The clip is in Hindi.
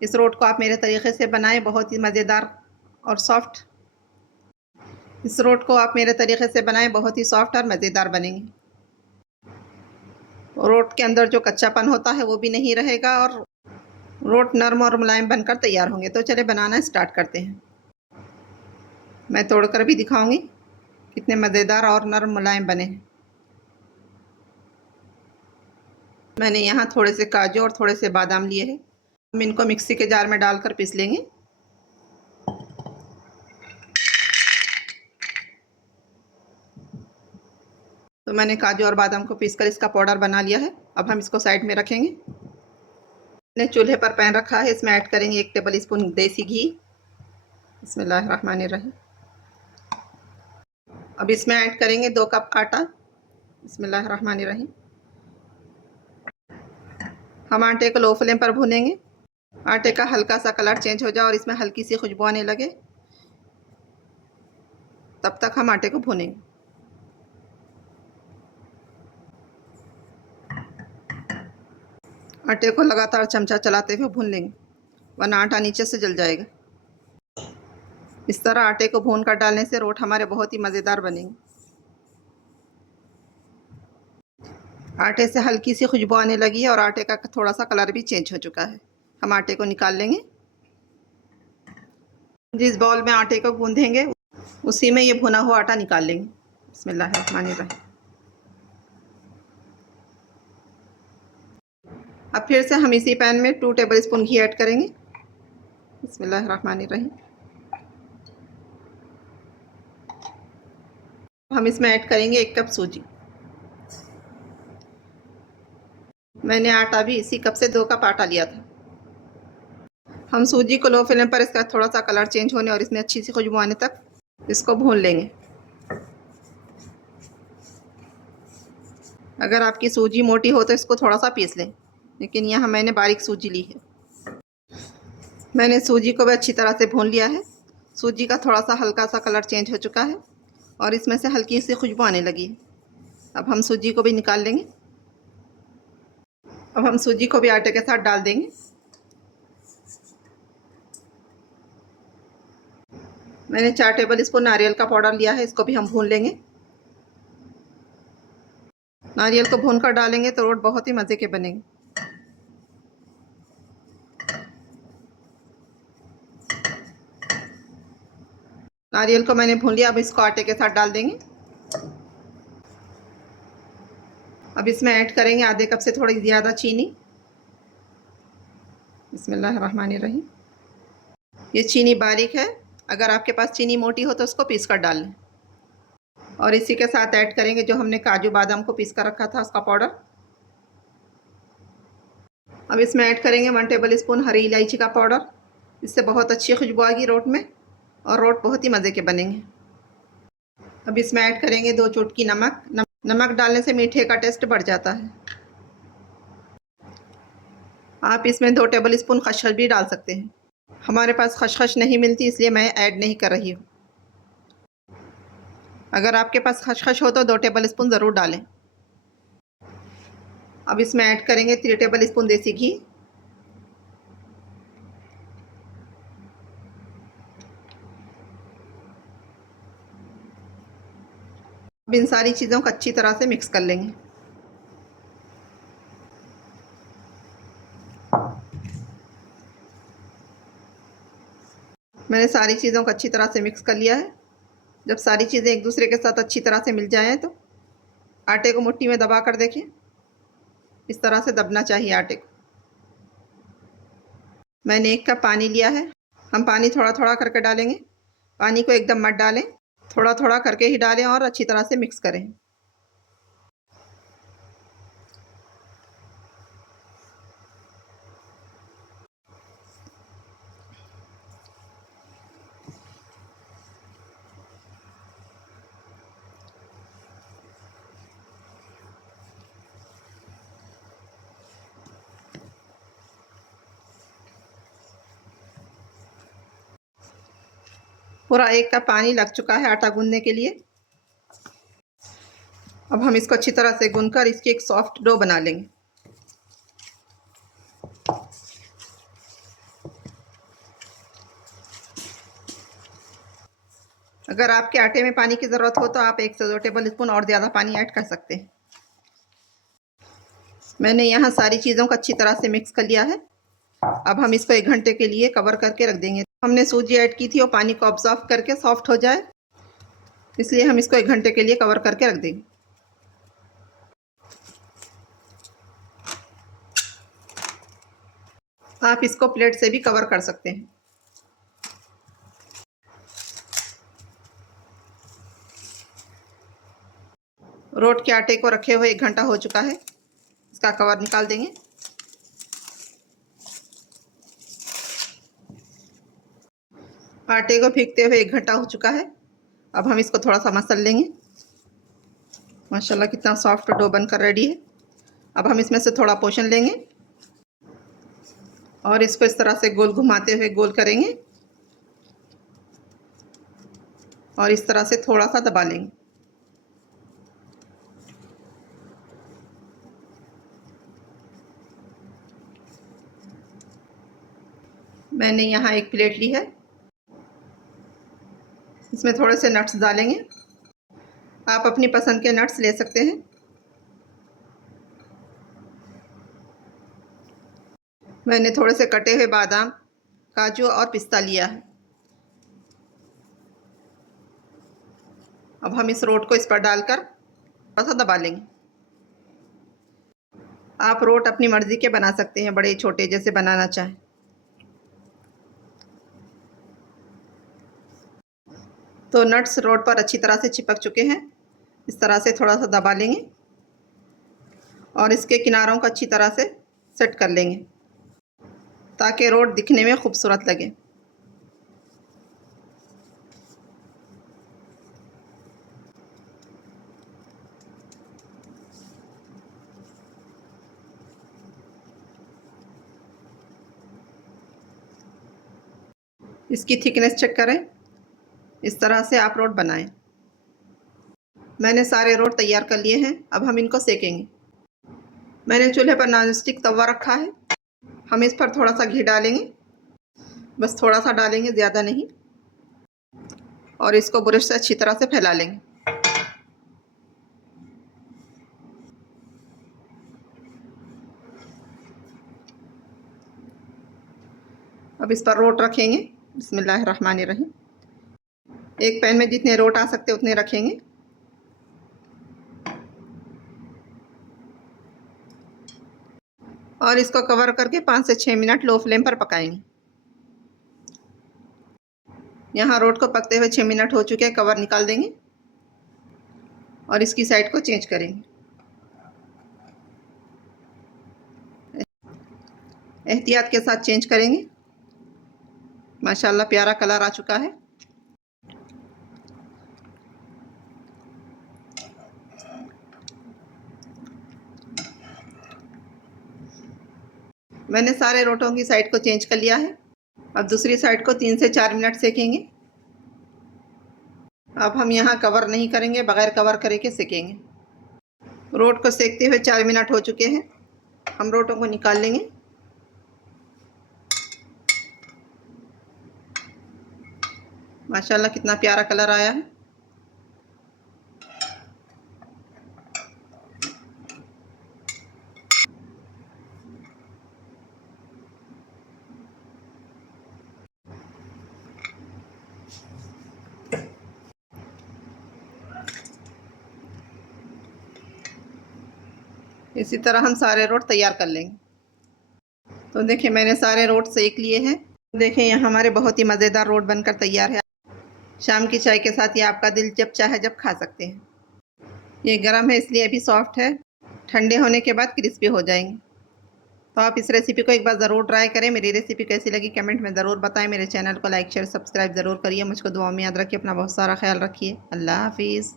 इस रोट को आप मेरे तरीके से बनाएं, बहुत ही मज़ेदार और सॉफ्ट। इस रोट को आप मेरे तरीके से बनाएं, बहुत ही सॉफ्ट और मज़ेदार बनेंगे। रोट के अंदर जो कच्चापन होता है वो भी नहीं रहेगा और रोट नरम और मुलायम बनकर तैयार होंगे। तो चलिए बनाना स्टार्ट करते हैं। मैं तोड़कर भी दिखाऊंगी कितने मज़ेदार और नरम मुलायम बने हैं। मैंने यहाँ थोड़े से काजू और थोड़े से बादाम लिए हैं। हम इनको मिक्सी के जार में डालकर पीस लेंगे। तो मैंने काजू और बादाम को पीसकर इसका पाउडर बना लिया है। अब हम इसको साइड में रखेंगे। मैंने चूल्हे पर पैन रखा है, इसमें ऐड करेंगे 1 टेबल स्पून देसी घी। बिस्मिल्लाहिर्रहमानिर्रहीम। अब इसमें ऐड करेंगे 2 कप आटा। बिस्मिल्लाहिर्रहमानिर्रहीम। हम आटे को लो फ्लेम पर भूनेंगे। आटे का हल्का सा कलर चेंज हो जाए और इसमें हल्की सी खुशबू आने लगे, तब तक हम आटे को भूनेंगे। आटे को लगातार चमचा चलाते हुए भून लेंगे, वरना आटा नीचे से जल जाएगा। इस तरह आटे को भून कर डालने से रोट हमारे बहुत ही मज़ेदार बनेंगे। आटे से हल्की सी खुशबू आने लगी है और आटे का थोड़ा सा कलर भी चेंज हो चुका है। हम आटे को निकाल लेंगे। जिस बाउल में आटे को गूंदेंगे उसी में ये भुना हुआ आटा निकाल लेंगे। बिस्मिल्लाहिर्रहमानिर्रहीम। अब फिर से हम इसी पैन में 2 टेबल स्पून घी ऐड करेंगे। बिस्मिल्लाहिर्रहमानिर्रहीम। हम इसमें ऐड करेंगे 1 कप सूजी। मैंने आटा भी इसी कप से 2 कप आटा लिया था। हम सूजी को लो फ्लेम पर इसका थोड़ा सा कलर चेंज होने और इसमें अच्छी सी खुशबू आने तक इसको भून लेंगे। अगर आपकी सूजी मोटी हो तो इसको थोड़ा सा पीस लें, लेकिन यहाँ मैंने बारीक सूजी ली है। मैंने सूजी को भी अच्छी तरह से भून लिया है। सूजी का थोड़ा सा हल्का सा कलर चेंज हो चुका है और इसमें से हल्की सी खुशबू आने लगी है। अब हम सूजी को भी निकाल लेंगे। अब हम सूजी को भी आटे के साथ डाल देंगे। मैंने 4 टेबल स्पून नारियल का पाउडर लिया है, इसको भी हम भून लेंगे। नारियल को भूनकर डालेंगे तो रोट बहुत ही मज़े के बनेंगे। नारियल को मैंने भून लिया, अब इसको आटे के साथ डाल देंगे। अब इसमें ऐड करेंगे आधे कप से थोड़ी ज़्यादा चीनी। बिस्मिल्लाहिर्रहमानिर्रहीम। ये चीनी बारीक है, अगर आपके पास चीनी मोटी हो तो उसको पीस कर डाल लें। और इसी के साथ ऐड करेंगे जो हमने काजू बादाम को पीस कर रखा था उसका पाउडर। अब इसमें ऐड करेंगे 1 टेबल स्पून हरी इलायची का पाउडर। इससे बहुत अच्छी खुशबू आएगी रोट में और रोट बहुत ही मज़े के बनेंगे। अब इसमें ऐड करेंगे 2 चुटकी नमक। नमक डालने से मीठे का टेस्ट बढ़ जाता है। आप इसमें 2 टेबल स्पून खसखस भी डाल सकते हैं। हमारे पास खसखस नहीं मिलती इसलिए मैं ऐड नहीं कर रही हूँ। अगर आपके पास खसखस हो तो 2 टेबल स्पून ज़रूर डालें। अब इसमें ऐड करेंगे 3 टेबल स्पून देसी घी। अब इन सारी चीज़ों को अच्छी तरह से मिक्स कर लेंगे। मैंने सारी चीज़ों को अच्छी तरह से मिक्स कर लिया है। जब सारी चीज़ें एक दूसरे के साथ अच्छी तरह से मिल जाएं तो आटे को मुट्ठी में दबा कर देखें। इस तरह से दबना चाहिए आटे को। मैंने 1 कप पानी लिया है। हम पानी थोड़ा थोड़ा करके डालेंगे। पानी को एकदम मत डालें, थोड़ा थोड़ा करके ही डालें और अच्छी तरह से मिक्स करें। पूरा 1 कप पानी लग चुका है आटा गूंदने के लिए। अब हम इसको अच्छी तरह से गूंदकर इसकी एक सॉफ्ट डो बना लेंगे। अगर आपके आटे में पानी की ज़रूरत हो तो आप 1 से 2 टेबल स्पून और ज़्यादा पानी ऐड कर सकते हैं। मैंने यहाँ सारी चीज़ों को अच्छी तरह से मिक्स कर लिया है। अब हम इसको 1 घंटे के लिए कवर करके रख देंगे। हमने सूजी ऐड की थी और पानी को ऑब्जॉर्व करके सॉफ्ट हो जाए, इसलिए हम इसको 1 घंटे के लिए कवर करके रख देंगे। आप इसको प्लेट से भी कवर कर सकते हैं। रोट के आटे को रखे हुए 1 घंटा हो चुका है। इसका कवर निकाल देंगे। आटे को फेंकते हुए 1 घंटा हो चुका है। अब हम इसको थोड़ा सा मसल लेंगे। माशाल्लाह कितना सॉफ्ट डो बनकर रेडी है। अब हम इसमें से थोड़ा पोर्शन लेंगे और इसको इस तरह से गोल घुमाते हुए गोल करेंगे और इस तरह से थोड़ा सा दबा लेंगे। मैंने यहाँ एक प्लेट ली है, इसमें थोड़े से नट्स डालेंगे। आप अपनी पसंद के नट्स ले सकते हैं। मैंने थोड़े से कटे हुए बादाम, काजू और पिस्ता लिया है। अब हम इस रोट को इस पर डालकर थोड़ा सा दबा लेंगे। आप रोट अपनी मर्ज़ी के बना सकते हैं, बड़े छोटे जैसे बनाना चाहें। तो नट्स रोट पर अच्छी तरह से चिपक चुके हैं। इस तरह से थोड़ा सा दबा लेंगे और इसके किनारों को अच्छी तरह से सेट कर लेंगे ताकि रोट दिखने में खूबसूरत लगे। इसकी थिकनेस चेक करें। इस तरह से आप रोट बनाएं। मैंने सारे रोट तैयार कर लिए हैं। अब हम इनको सेकेंगे। मैंने चूल्हे पर नॉन स्टिक तवा रखा है। हम इस पर थोड़ा सा घी डालेंगे, बस थोड़ा सा डालेंगे, ज़्यादा नहीं, और इसको ब्रश से अच्छी तरह से फैला लेंगे। अब इस पर रोट रखेंगे। बिस्मिल्लाहिर्रहमानिर्रहीम। एक पैन में जितने रोट आ सकते उतने रखेंगे। और इसको कवर करके 5 से 6 मिनट लो फ्लेम पर पकाएंगे। यहाँ रोट को पकते हुए 6 मिनट हो चुके हैं। कवर निकाल देंगे और इसकी साइड को चेंज करेंगे। एहतियात के साथ चेंज करेंगे। माशाल्लाह प्यारा कलर आ चुका है। मैंने सारे रोटों की साइड को चेंज कर लिया है। अब दूसरी साइड को 3 से 4 मिनट सेकेंगे। अब हम यहाँ कवर नहीं करेंगे, बगैर कवर करे के सेकेंगे। रोट को सेकते हुए 4 मिनट हो चुके हैं। हम रोटों को निकाल लेंगे। माशाल्लाह कितना प्यारा कलर आया है। इसी तरह हम सारे रोट तैयार कर लेंगे। तो देखिए मैंने सारे रोट सेक लिए हैं। देखिए यहाँ हमारे बहुत ही मज़ेदार रोट बनकर तैयार है। शाम की चाय के साथ ये आपका दिल जब चाहे जब खा सकते हैं। ये गर्म है इसलिए अभी सॉफ्ट है, ठंडे होने के बाद क्रिस्पी हो जाएंगे। तो आप इस रेसिपी को एक बार ज़रूर ट्राई करें। मेरी रेसिपी कैसी लगी कमेंट में ज़रूर बताएं। मेरे चैनल को लाइक शेयर सब्सक्राइब ज़रूर करिए। मुझको दुआ में याद रखिए। अपना बहुत सारा ख्याल रखिए। अल्लाह हाफिज़।